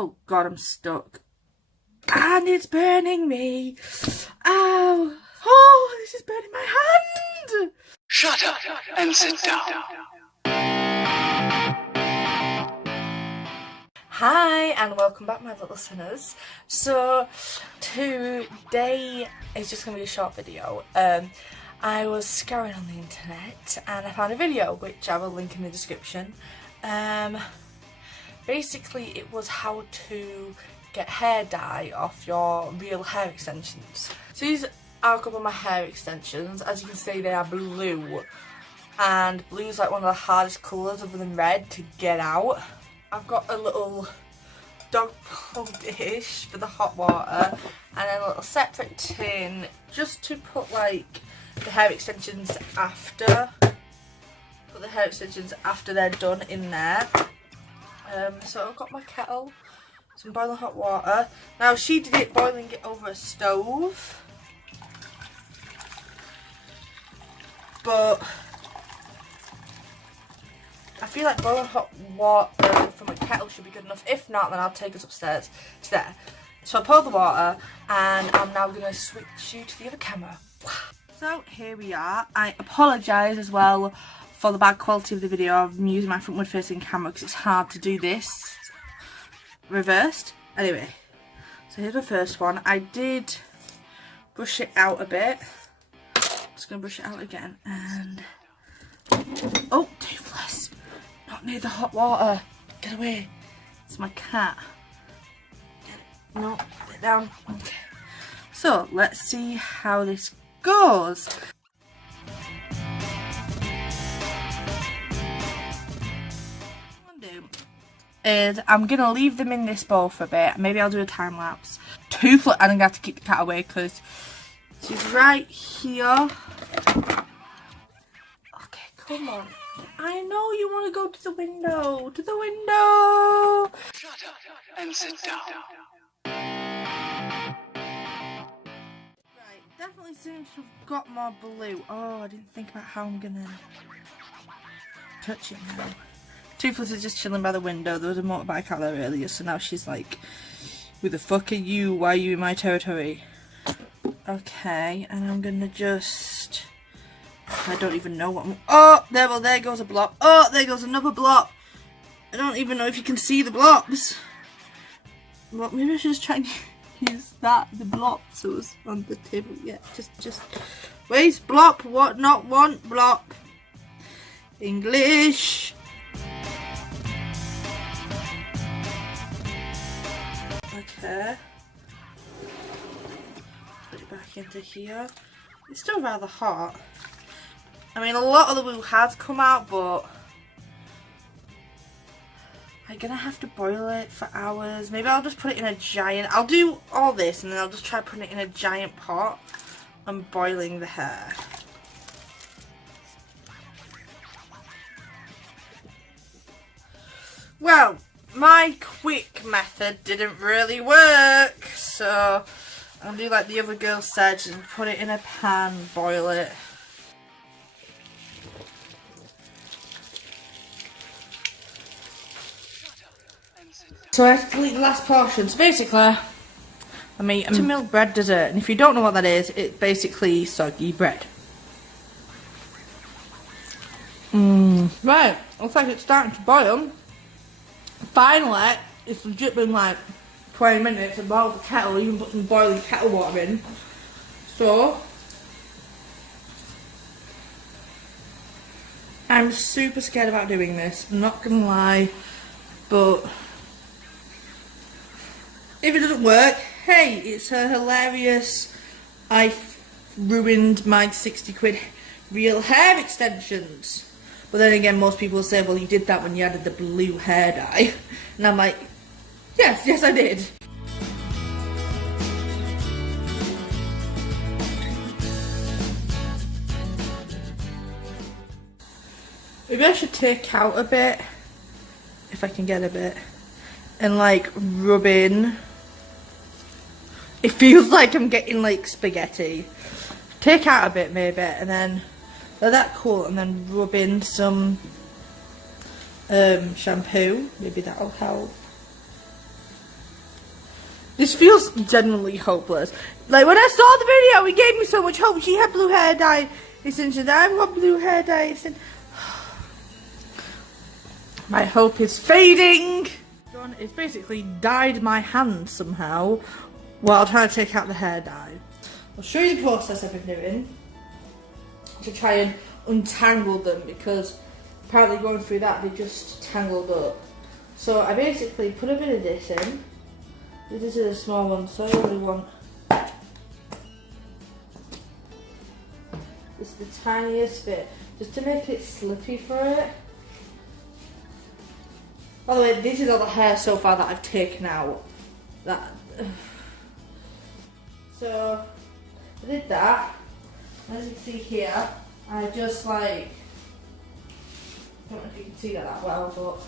Oh God, I'm stuck. And it's burning me. Ow. Oh, this is burning my hand. Shut up and sit down. Hi and welcome back, my little sinners. So today is just going to be a short video. I was scouring on the internet and I found a video which I will link in the description. Basically it was how to get hair dye off your real hair extensions. So these are a couple of my hair extensions. As you can see, they are blue, and blue is like one of the hardest colours other than red to get out. I've got a little dog bowl dish for the hot water and a little separate tin just to put like the hair extensions after. Put the hair extensions after they're done in there. So I've got my kettle, some boiling hot water. Now she did it boiling it over a stove, but I feel like boiling hot water from a kettle should be good enough. If not, then I'll take us upstairs to there. So I poured the water and I'm now going to switch you to the other camera. So here we are. I apologise as well for the bad quality of the video. I'm using my frontward facing camera because it's hard to do this reversed. Anyway, so here's the first one. I did brush it out a bit. Just going to brush it out again and... Oh, toothless. Not near the hot water. Get away. It's my cat. Get it. No, get it down. Okay. So, let's see how this goes. Is I'm gonna leave them in this bowl for a bit. Maybe I'll do a time lapse. Toothless, and I'm gonna have to keep the cat away because she's right here. Okay, come on. I know you want to go to the window. To the window. Shut up and sit down. Right, definitely seems to have got more blue. Oh, I didn't think about how I'm gonna touch it now. Toothless is just chilling by the window. There was a motorbike out there earlier, so now she's like, who the fuck are you? Why are you in my territory? Okay, and I'm gonna just... I don't even know what I'm... Oh, there goes a blob. Oh, there goes another blob. I don't even know if you can see the blobs. Well, maybe I should just try and use the blob, so it's on the table. Yeah, just... Where's blob? What? Not one blob. English. Okay, put it back into here. It's still rather hot. I mean, a lot of the glue has come out, but I'm gonna have to boil it for hours. Maybe I'll just put it in a giant... I'll do all this and then I'll just try putting it in a giant pot and boiling the hair. Well, my quick method didn't really work, so I'll do like the other girl said and put it in a pan, boil it. So I have to delete the last portion. So basically, I made a milk bread dessert, and if you don't know what that is, it's basically soggy bread. Right, looks like it's starting to boil. Finally, it's legit been like 20 minutes. I boiled the kettle, even put some boiling kettle water in. So, I'm super scared about doing this, I'm not gonna lie, but if it doesn't work, hey, it's a hilarious, I ruined my 60 quid real hair extensions. But then again, most people say, well, you did that when you added the blue hair dye. And I'm like, yes, I did. Maybe I should take out a bit, if I can get a bit, and like rub in. It feels like I'm getting like spaghetti. Take out a bit maybe, and then let that cool, and then rub in some shampoo. Maybe that'll help. This feels genuinely hopeless. Like, when I saw the video, it gave me so much hope. She had blue hair dye extensions. I've got blue hair dye extensions. My hope is fading. John has basically dyed my hand somehow while trying to take out the hair dye. I'll show you the process I've been doing to try and untangle them, because apparently going through that they just tangled up. So I basically put a bit of this in. This is a small one, so I only want this is the tiniest bit, just to make it slippy for it. By the way, this is all the hair so far that I've taken out. So I did that. As you can see here, I just like, I don't know if you can see that well, but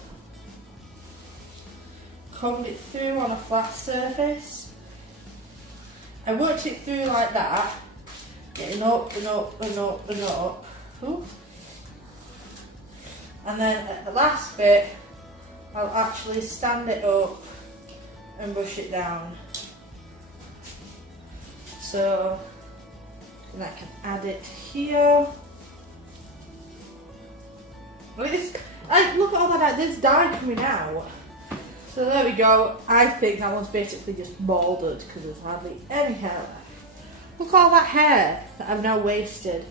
combed it through on a flat surface. I worked it through like that, getting up and up and up and up. Ooh. And then at the last bit, I'll actually stand it up and brush it down. So then I can add it here. Look at this, look at all that, there's dye coming out. So there we go. I think that one's basically just balded because there's hardly any hair left. Look at all that hair that I've now wasted.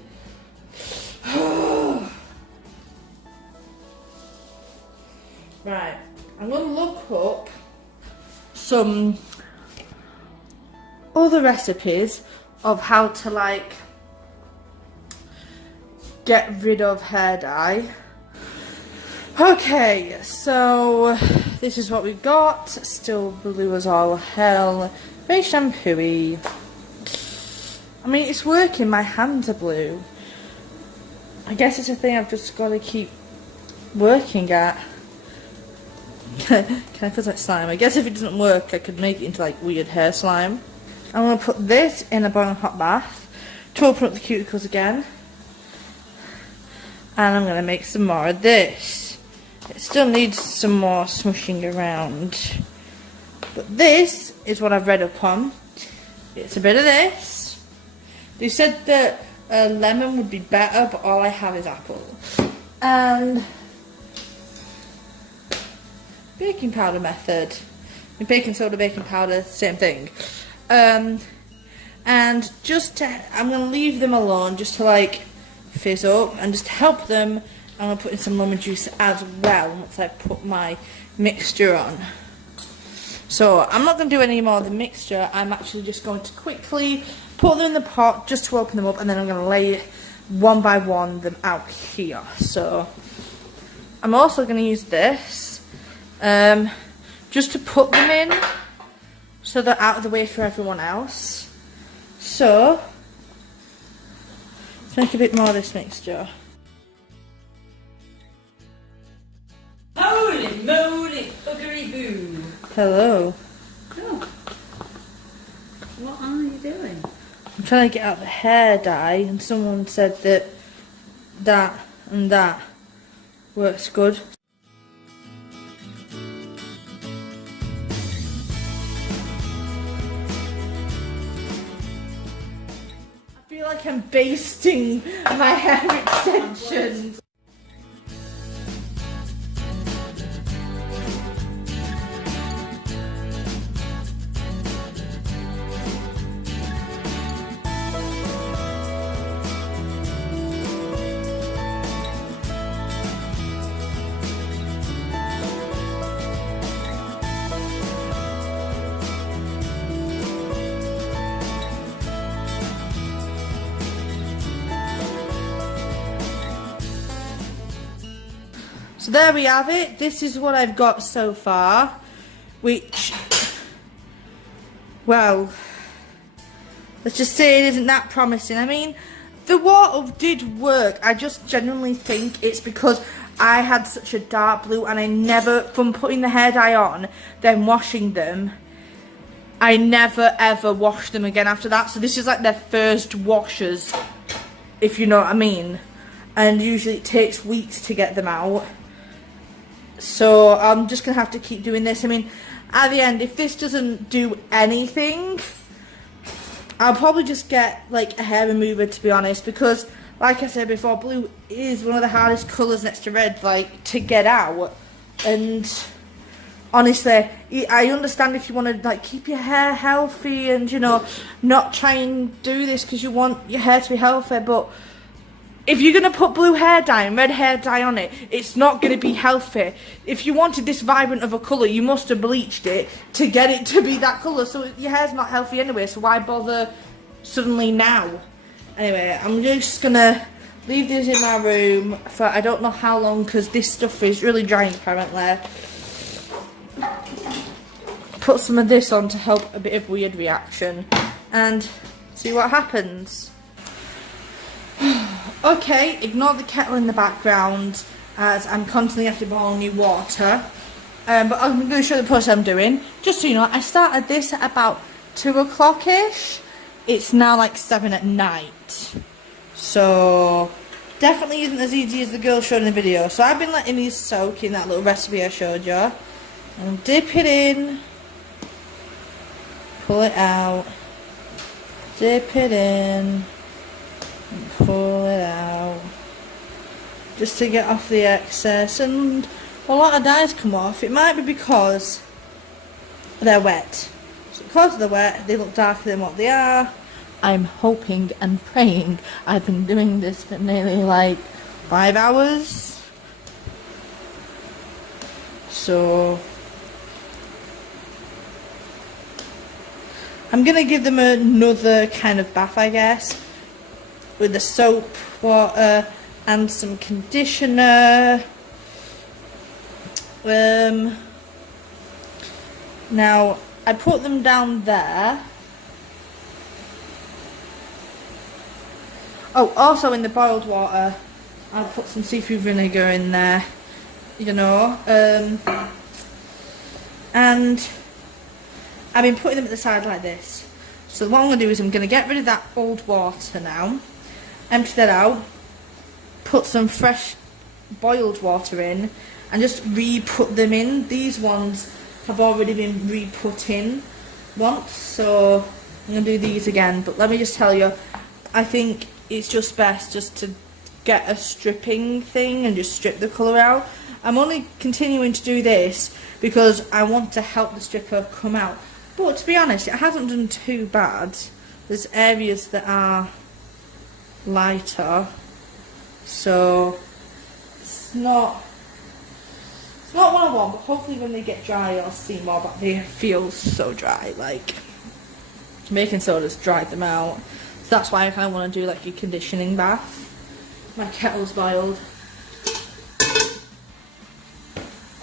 Right, I'm going to look up some other recipes of how to like get rid of hair dye. Okay, so this is what we got. Still blue as all hell. Very shampoo-y. I mean, it's working. My hands are blue. I guess it's a thing I've just got to keep working at. Can I put like slime? I guess if it doesn't work, I could make it into like weird hair slime. I'm going to put this in a boiling hot bath to open up the cuticles again. And I'm going to make some more of this. It still needs some more smushing around. But this is what I've read up on. It's a bit of this. They said that lemon would be better, but all I have is apple. And baking powder method. Baking soda, baking powder, same thing. And just to, I'm going to leave them alone just to like fizz up and just to help them. I'm going to put in some lemon juice as well once I put my mixture on. So I'm not going to do any more of the mixture. I'm actually just going to quickly put them in the pot just to open them up, and then I'm going to lay it one by one them out here. So I'm also going to use this just to put them in so they're out of the way for everyone else. So let's make a bit more of this mixture. Holy moly, buggery boo. Hello. Oh. What are you doing? I'm trying to get out the hair dye, and someone said that that and that works good. I feel like I'm basting my hair extensions. So there we have it. This is what I've got so far, which, well, let's just say it isn't that promising. I mean, the water did work. I just genuinely think it's because I had such a dark blue, and I never, from putting the hair dye on, then washing them, I never ever washed them again after that. So this is like their first washers, if you know what I mean. And usually it takes weeks to get them out. So I'm just going to have to keep doing this. I mean, at the end, if this doesn't do anything, I'll probably just get like a hair remover, to be honest, because like I said before, blue is one of the hardest colours next to red, like, to get out. And honestly, I understand if you want to like keep your hair healthy and, you know, not try and do this because you want your hair to be healthy, but if you're going to put blue hair dye and red hair dye on it, it's not going to be healthy. If you wanted this vibrant of a colour, you must have bleached it to get it to be that colour. So your hair's not healthy anyway, so why bother suddenly now? Anyway, I'm just going to leave this in my room for I don't know how long because this stuff is really drying apparently. Put some of this on to help a bit of weird reaction and see what happens. Okay, ignore the kettle in the background as I'm constantly having to boil new water. But I'm going to show the process I'm doing. Just so you know, I started this at about 2 o'clock-ish. It's now like 7 at night. So, definitely isn't as easy as the girl showed in the video. So I've been letting these soak in that little recipe I showed you. And dip it in. Pull it out. Dip it in. And pull it out just to get off the excess, and a lot of dyes come off. It might be because they're wet, so because they're wet they look darker than what they are. I'm hoping and praying. I've been doing this for nearly like 5 hours, so I'm gonna give them another kind of bath, I guess, with the soap, water, and some conditioner. Now, I put them down there. Oh, also in the boiled water, I'll put some seafood vinegar in there, you know. And I've been putting them at the side like this. So what I'm going to do is I'm going to get rid of that old water now. Empty that out, put some fresh boiled water in, and just re-put them in. These ones have already been re-put in once, so I'm going to do these again. But let me just tell you, I think it's just best just to get a stripping thing and just strip the colour out. I'm only continuing to do this because I want to help the stripper come out. But to be honest, it hasn't done too bad. There's areas that are lighter, so it's not what I want, but hopefully when they get dry I'll see more, but they feel so dry, like baking soda's dried them out. So that's why I kind of want to do like a conditioning bath. My kettle's boiled,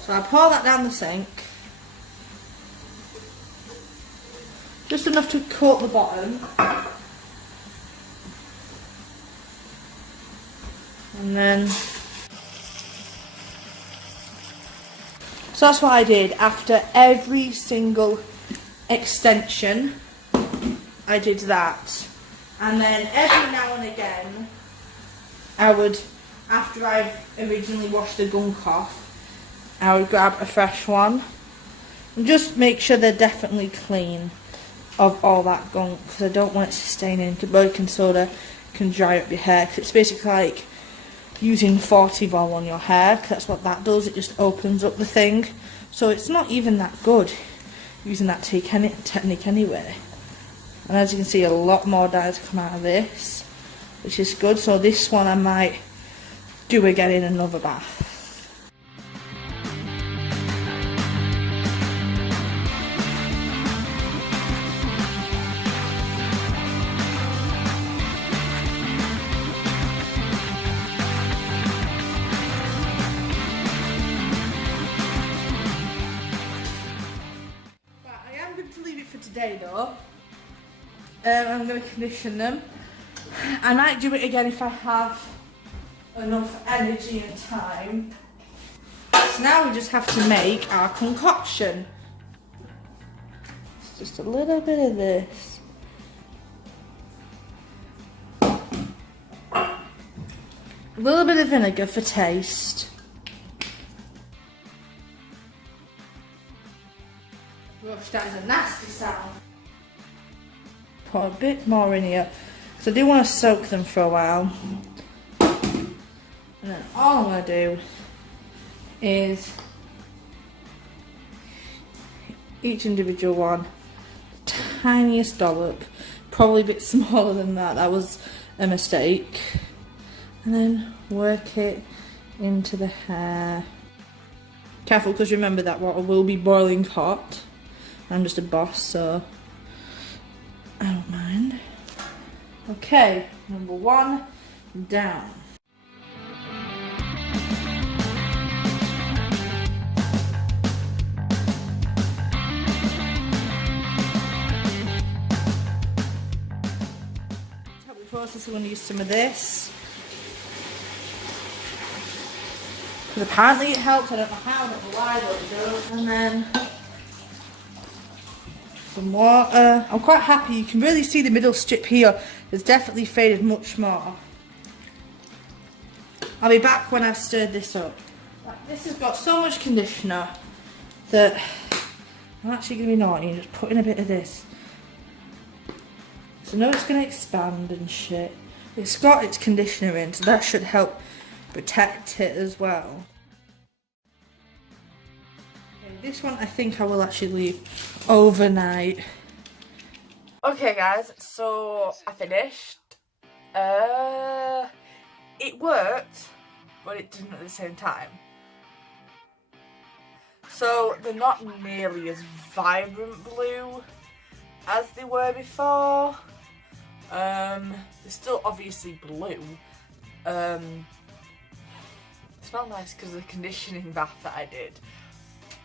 so I pour that down the sink, just enough to coat the bottom. And then, so that's what I did. After every single extension, I did that. And then every now and again, I would, after I've originally washed the gunk off, I would grab a fresh one. And just make sure they're definitely clean of all that gunk, because I don't want it to stain in. Baking soda can dry up your hair, because it's basically like using 40 vol on your hair, because that's what that does. It just opens up the thing. So it's not even that good using that technique anyway. And as you can see, a lot more dyes come out of this, which is good. So this one I might do again in another bath. Today though, I'm going to condition them. I might do it again if I have enough energy and time. So now we just have to make our concoction. It's just a little bit of this. A little bit of vinegar for taste. gosh, that is a nasty sound. Put a bit more in here, because I do want to soak them for a while. And then all I'm going to do is each individual one, tiniest dollop, probably a bit smaller than that, that was a mistake. And then work it into the hair. Careful, because remember that water will be boiling hot. I'm just a boss, so I don't mind. Okay, number 1 down. Process, I'm going to use some of this. Because apparently it helps, I don't know how, I don't know why, but it does. And then some water. I'm quite happy, you can really see the middle strip here. It's definitely faded much more. I'll be back when I've stirred this up. This has got so much conditioner that I'm actually going to be naughty and just put in a bit of this. So I know it's going to expand and shit. It's got its conditioner in, so that should help protect it as well. Okay, this one I think I will actually leave overnight. Okay guys, so I finished. It worked, but it didn't at the same time. So they're not nearly as vibrant blue as they were before. They're still obviously blue. It smelled nice because of the conditioning bath that I did.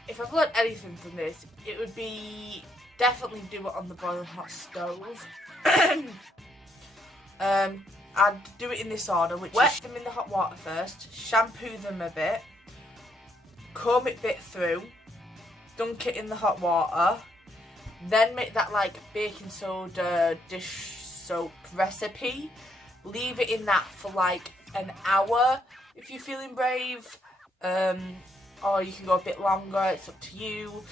If I've learned anything from this, it would be definitely do it on the boiling hot stove. I'd do it in this order, which wet them in the hot water first, shampoo them a bit, comb it bit through, dunk it in the hot water, then make that like baking soda dish soap recipe, leave it in that for like an hour if you're feeling brave, or you can go a bit longer, it's up to you.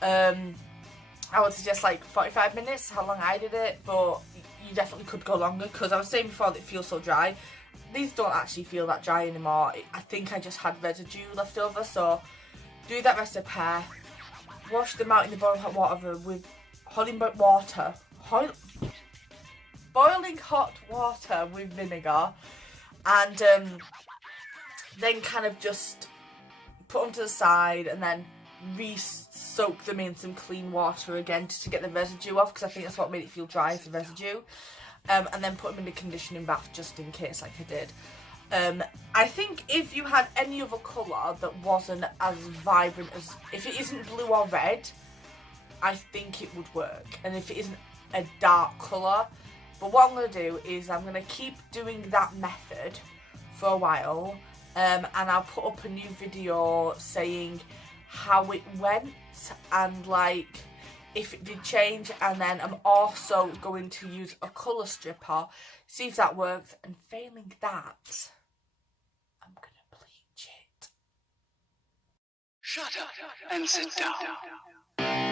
I would suggest like 45 minutes, how long I did it, but you definitely could go longer because I was saying before that it feels so dry. These don't actually feel that dry anymore. I think I just had residue left over, so do that recipe. Wash them out in the boiling hot water with boiling hot water with vinegar, and then kind of just put them to the side and then re-soak them in some clean water again just to get the residue off, because I think that's what made it feel dry, is the residue. And then put them in the conditioning bath just in case, like I did. I think if you had any other colour that wasn't as vibrant as, if it isn't blue or red, I think it would work. And if it isn't a dark colour, but what I'm going to do is I'm going to keep doing that method for a while, and I'll put up a new video saying how it went and like if it did change, and then I'm also going to use a colour stripper, see if that works, and failing that, I'm going to bleach it. Shut up and sit down.